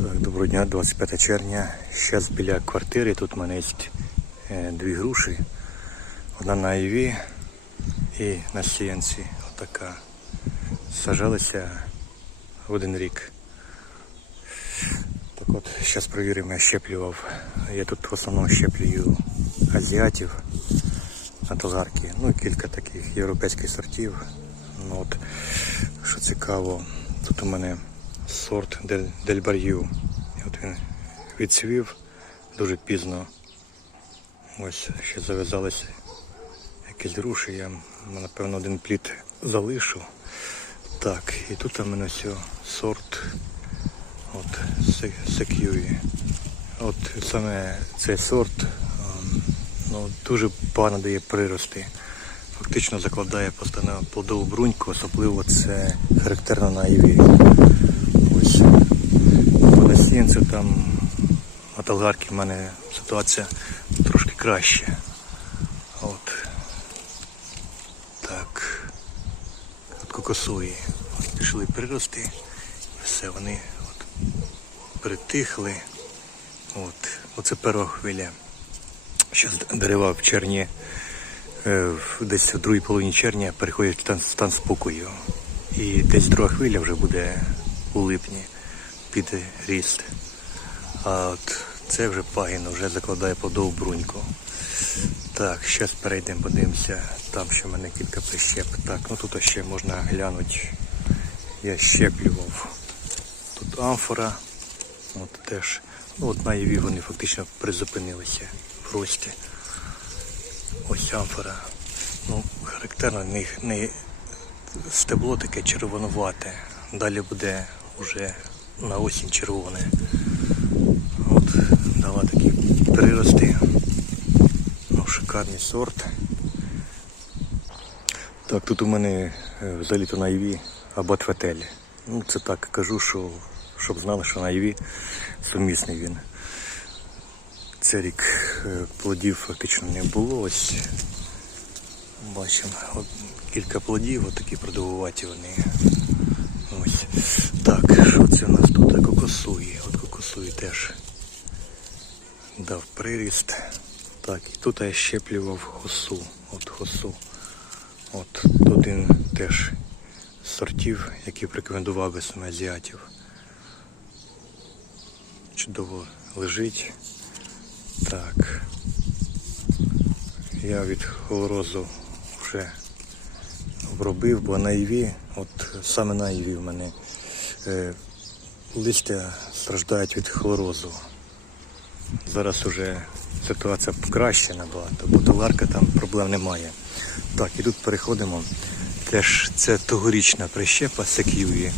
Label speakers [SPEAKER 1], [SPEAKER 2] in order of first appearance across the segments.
[SPEAKER 1] Так, доброго дня, 25 червня. Зараз біля квартири. Тут в мене є дві груші. Одна на Іві і на сіянці. Отака. Сажалися в один рік. Так от, зараз перевіримо, я щеплював. Я тут в основному щеплюю азіатів на тозарки. Ну і кілька таких європейських сортів. Ну, от, що цікаво, тут у мене сорт Дель, Бар'ю. От він відцвів дуже пізно. Ось ще зав'язалися якісь груші. Я напевно один плід залишу. Так, і тут у мене все сорт от Сек'юї. От саме цей сорт ну, дуже погано дає прирости. Фактично закладає постійно плодову бруньку, особливо це характерно на Іві. Ось по насінцю там на Талгарці в мене ситуація трошки краще. От. Так. От кокосуї. Пішли прирости. І все, вони от притихли. От. Оце перша хвиля. Зараз дерева в червні, е, десь в другій половині червня переходять в стан спокою. І десь друга хвиля вже буде у липні під ріст. А от це вже пагін, вже закладає плодову бруньку. Так, зараз перейдемо, подивимося. Там ще в мене кілька прищеп. Так, ну тут ще можна глянути. Я щеплював. Тут амфора. От теж. Ну от на Єві вони фактично призупинилися в рості. Ось амфора. Ну, характерно, не, не стебло таке червонувате. Далі буде вже на осінь червоне. От дала такі прирости. Ну, шикарний сорт. Так, тут у мене е, взагалі-то на Іві Абатфетель. Ну, це так кажу, що, щоб знали, що на Іві сумісний він. Це рік е, плодів фактично не було. Ось бачимо от, кілька плодів, от такі продовгуваті вони. Ось. Так, що це у нас тут? Кокосуї. От кокосуї теж дав приріст. Так, і тут я щеплював хосу. От хосу. От один теж сортів, який рекомендував би саме азіатів. Чудово лежить. Так. Я від холорозу вже обробив, бо на Іві, от саме на Іві в мене е, листя страждають від хлорозу. Зараз вже ситуація краще набагато, бо товарка там проблем немає. Так, і тут переходимо. Теж це тогорічна прищепа сек'юї.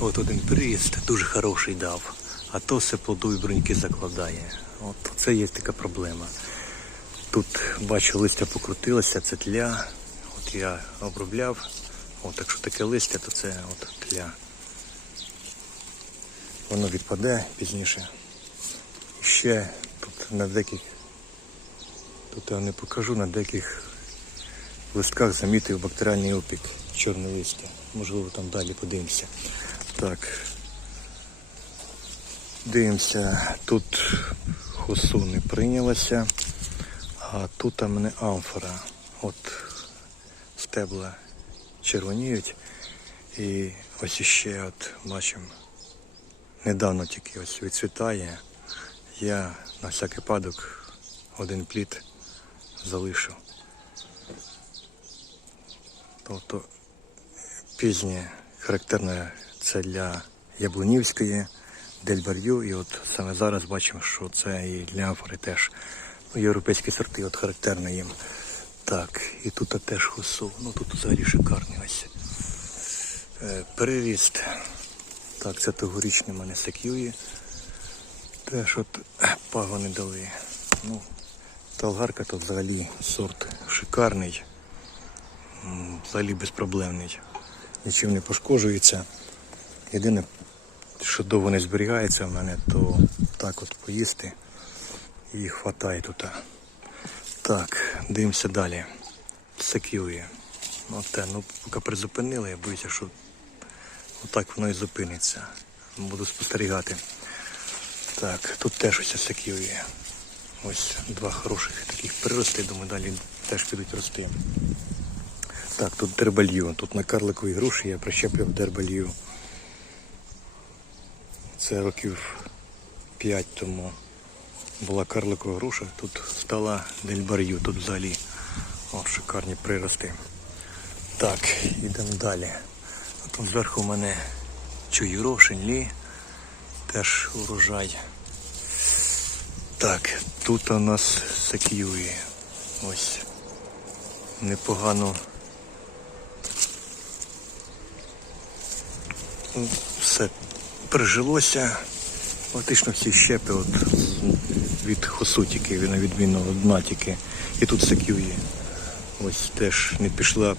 [SPEAKER 1] От один приїзд дуже хороший дав, а то все плодові бруньки закладає. От це є така проблема. Тут бачу, листя покрутилося, це тля. От я обробляв. От, якщо таке листя, то це от тля. Воно відпаде пізніше. Ще тут на деяких, тут я не покажу, на деяких листках замітив бактеріальний опік чорне листя. Можливо там далі подивимося. Так. Дивимося, тут хосу не прийнялася, а тут у мене амфора. От стебла червоніють. І ось іще от бачимо, недавно тільки ось відцвітає. Я на всякий випадок один плід залишу. Тобто пізнє характерне це для Яблунівської, Дельбар'ю. І от саме зараз бачимо, що це і для амфори теж ну, європейські сорти от характерно їм. Так, і тут теж хусу. Ну тут взагалі шикарний ось. Е, переріст. Так, це тогорічний мене сек'ює. Теж от пагони дали. Ну, Талгарка то взагалі сорт шикарний. Взагалі безпроблемний. Нічим не пошкоджується. Єдине, що довго не зберігається в мене, то так от поїсти і хватає тут. Так, дивимося далі. Сек'ює. Ну, те, ну, поки призупинили, я боюся, що отак воно і зупиниться. Буду спостерігати. Так, тут теж ось такі. Ось два хороших таких прирости, думаю, далі теж підуть рости. Так, тут дербалью. Тут на карликовій груші я прищеплював дербалью. Це років 5 тому була карликова груша, тут стала дельбарью, тут взагалі о, шикарні прирости. Так, йдемо далі. А там зверху в мене чуюро, шинлі, теж урожай. Так, тут у нас сакіює. Ось непогано. Все прижилося. Фактично всі щепи от, від хосутіки, на відміну від натіки. І тут сакіює. Ось теж не пішла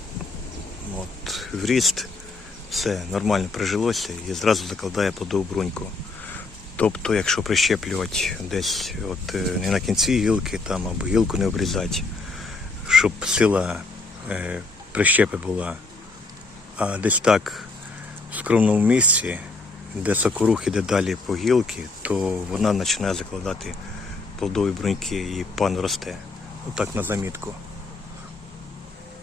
[SPEAKER 1] от, в ріст. Все нормально прижилося і зразу закладає плодову бруньку. Тобто, якщо прищеплювати десь от, е, не на кінці гілки там, або гілку не обрізати, щоб сила е, прищепи була, а десь так в скромному місці, де сокорух іде далі по гілки, то вона починає закладати плодові бруньки і пан росте. Отак на замітку.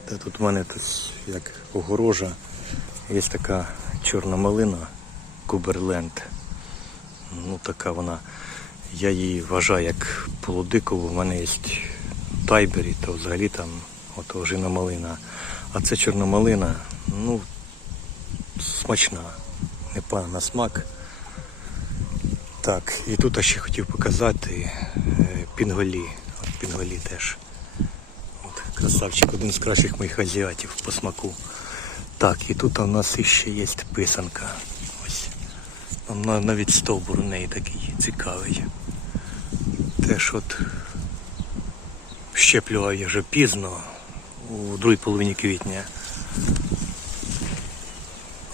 [SPEAKER 1] Та тут в мене тут як огорожа, є така чорна малина Куберленд. Ну така вона. Я її вважаю як полудикову. У мене є тайбері, то взагалі там от ожина малина. А це чорна малина, ну, смачна, непогана на смак. Так, і тут я ще хотів показати е, пінголі. От пінголі теж. От, красавчик, один з кращих моїх азіатів по смаку. Так, і тут у нас іще є писанка. Ось. Навіть стовбур у неї такий цікавий. Теж от щеплював я вже пізно, у другій половині квітня.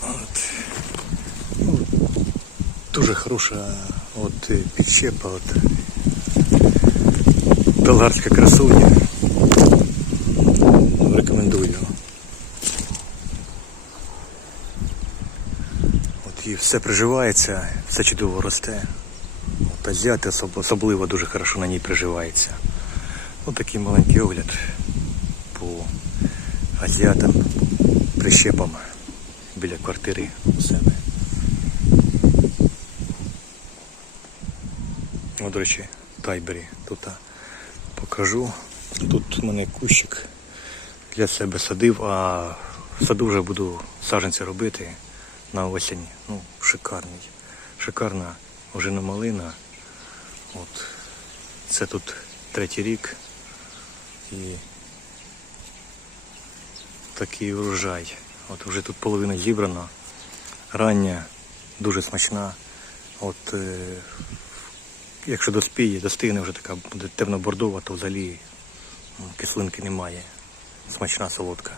[SPEAKER 1] От. Ну, дуже хороша е, підщепа. От. Белгарська красуня. Рекомендую. От і все приживається, все чудово росте. Азіати особливо дуже хорошо на ній приживається. Ось такий маленький огляд по азіатам, прищепам біля квартири у себе. О, до речі, тайбері тут покажу. Тут у мене кущик для себе садив, а в саду вже буду саджанці робити на осінь. Ну, шикарний. Шикарна ожина малина. От. Це тут третій рік. І такий урожай. От вже тут половина зібрана. Рання, дуже смачна. От е, якщо доспіє, достигне вже така буде темно-бордова, то взагалі кислинки немає. Смачна солодка.